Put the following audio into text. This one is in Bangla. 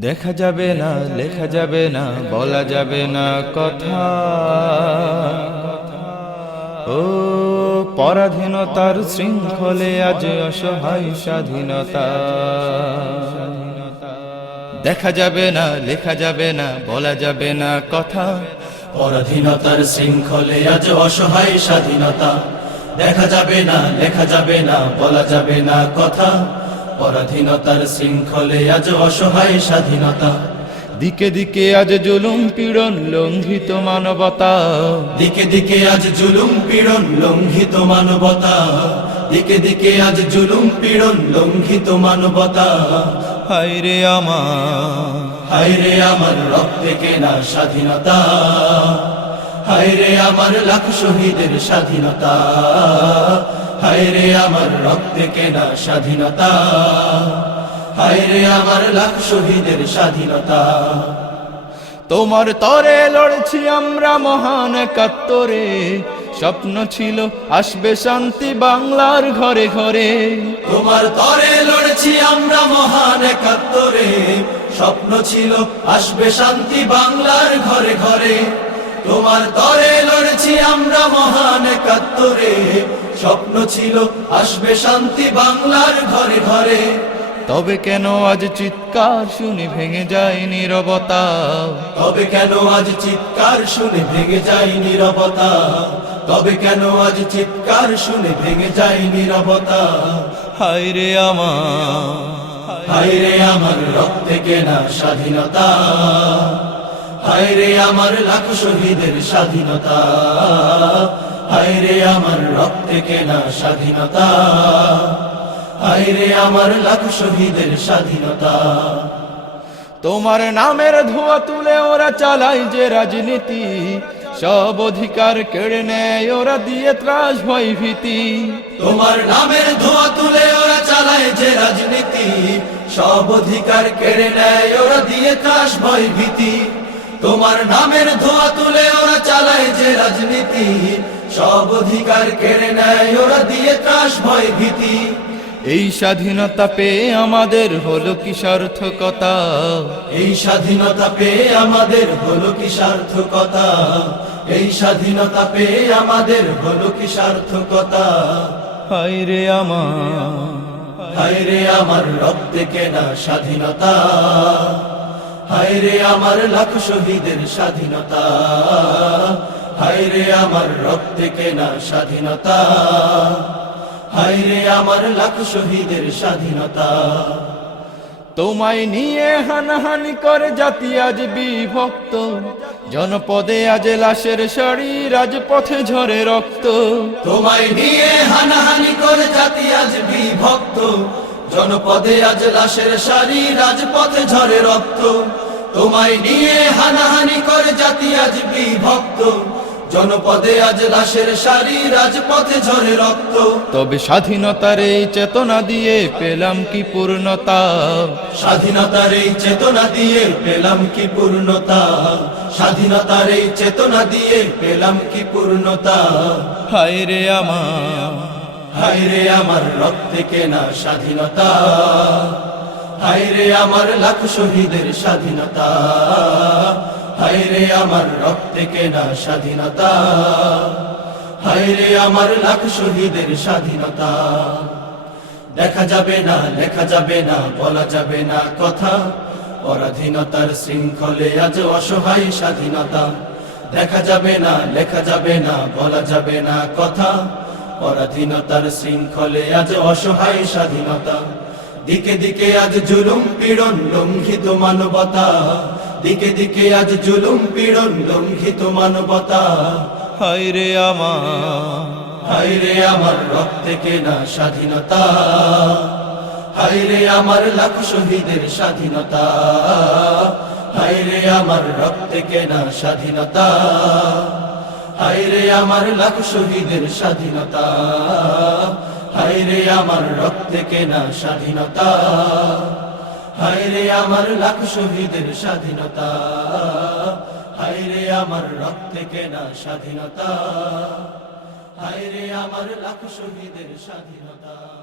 দেখা যাবে না, লেখা যাবে না, বলা যাবে না কথা। ও পরাধীনতার শৃঙ্খলে আজ অসহায় স্বাধীনতা। দেখা যাবে না, লেখা যাবে না, বলা যাবে না কথা। পরাধীনতার শৃঙ্খলে আজ অসহায় স্বাধীনতা। দেখা যাবে না, লেখা যাবে না, বলা যাবে না কথা। পরাধীনতার শৃঙ্খলে আজ অসহায় স্বাধীনতা। দিকে দিকে আজ জুলুম পীড়ন, লঙ্ঘিত মানবতা। দিকে দিকে আজ জুলুম পীড়ন, লঙ্ঘিত মানবতা। দিকে দিকে আজ জুলুম পীড়ন, লঙ্ঘিত মানবতা। হায়রে আমার, হায়রে আমার রক্তে কেনা স্বাধীনতা। হায়রে আমার লাখ শহীদের স্বাধীনতা। হায়রে আমার রক্তে কেনা স্বাধীনতা। হায়রে আমার লাখ শহীদের স্বাধীনতা। তোমার তরে লড়ছি আমরা মহান একাত্তরে। স্বপ্ন ছিল আসবে শান্তি বাংলার ঘরে ঘরে। তোমার তরে লড়ছি আমরা মহান একাত্তরে। স্বপ্ন ছিল আসবে শান্তি বাংলার ঘরে ঘরে। তোমার তরে লড়ছি আমরা মহান একাত্তরে। স্বপ্ন ছিল আসবে শান্তি বাংলার ঘরে ঘরে। তবে কেন আজ চিৎকার শুনে ভেঙে যায় নীরবতা। তবে কেন আজ চিৎকার শুনে ভেঙে যায় নীরবতা। তবে কেন আজ চিৎকার শুনে ভেঙে যায় নীরবতা। হায়রে আমার, হায়রে আমার রক্তে কেনা স্বাধীনতা। হায়রে আমার লাখ শহীদের স্বাধীনতা। হায়রে আমার রক্তে কেনা স্বাধীনতা। হায়রে আমার লাখ শহীদের স্বাধীনতা। তোমার নামের ধোঁয়া তুলে ওরা চালায় যে রাজনীতি। সব অধিকার কেড়ে নেয় ওরা দিয়ে ত্রাস ভয় ভীতি। তোমার নামের ধোঁয়া তুলে ওরা চালায় যে রাজনীতি। সব অধিকার কেড়ে নেয় ওরা দিয়ে ত্রাস ভয় ভীতি। তোমার নামের ধোঁয়া তুলে ওরা চালায় যে রাজনীতি। সব অধিকার কেড়ে নেয় ওরা দিয়ে ত্রাস ভয় ভীতি। এই স্বাধীনতা পেয়ে আমাদের হলো কি সার্থকতা। এই স্বাধীনতা পেয়ে আমাদের হলো কি সার্থকতা। এই স্বাধীনতা পেয়ে আমাদের হলো কি সার্থকতা। হায়রে আমার, হায়রে আমার রক্তে কেনা স্বাধীনতা। হায়রে আমার লাখ শহীদের স্বাধীনতা। হায়রে আমার রক্তে কেনা স্বাধীনতা। হায়রে আমার লাখ শহীদের স্বাধীনতা। তোমায় নিয়ে হানাহানি করে জাতি আজ বিভক্ত। জনপদে আজ লাশের সারি, রাজপথে ঝরে রক্ত। তোমায় নিয়ে হানাহানি করে জাতি আজ বিভক্ত। জনপদে আজ লাশের সারি, রাজপথে ঝরে রক্ত। তোমায় নিয়ে হানাহানি করে জাতি আজ বিভক্ত। জনপদে আজ লাশের সারি, রাজপথে ঝরে রক্ত। তবে স্বাধীনতার এই চেতনা দিয়ে পেলাম কি পূর্ণতা। স্বাধীনতার এই চেতনা দিয়ে পেলাম কি পূর্ণতা। স্বাধীনতার এই চেতনা দিয়ে পেলাম কি পূর্ণতা। হায়রে আমার, হায়রে আমার রক্তে কেনা স্বাধীনতা। হায়রে আমার লাখ শহীদের স্বাধীনতা। হায়রে আমার রক্তে কেনা স্বাধীনতা। হায়রে আমার লাখ শহীদের স্বাধীনতা। দেখা যাবে না, লেখা যাবে না, বলা যাবে না কথা। পরাধীনতার শৃঙ্খলে আজ অসহায় স্বাধীনতা। দেখা যাবে না, লেখা যাবে না, বলা যাবে না কথা। পরাধীনতার শৃঙ্খলে আজ অসহায় স্বাধীনতা। দিকে দিকে আজ জুলুম পীড়ন, লঙ্ঘিত মানবতা। দিকে দিকে আজ জুলুম পীড়ন, লঙ্ঘিত মানবতা। হায়রে আমার, হায়রে আমার রক্তে কেনা স্বাধীনতা। হায়রে আমার লাখ শহীদের স্বাধীনতা। হায়রে আমার রক্তে কেনা স্বাধীনতা। হায়রে আমার লাখ শহীদের স্বাধীনতা। হায়রে আমার রক্তে কেনা স্বাধীনতা। হায়রে আমার লাখ শহীদের স্বাধীনতা। হায়রে আমার রক্তে কেনা স্বাধীনতা। হায়রে আমার লাখ শহীদের স্বাধীনতা।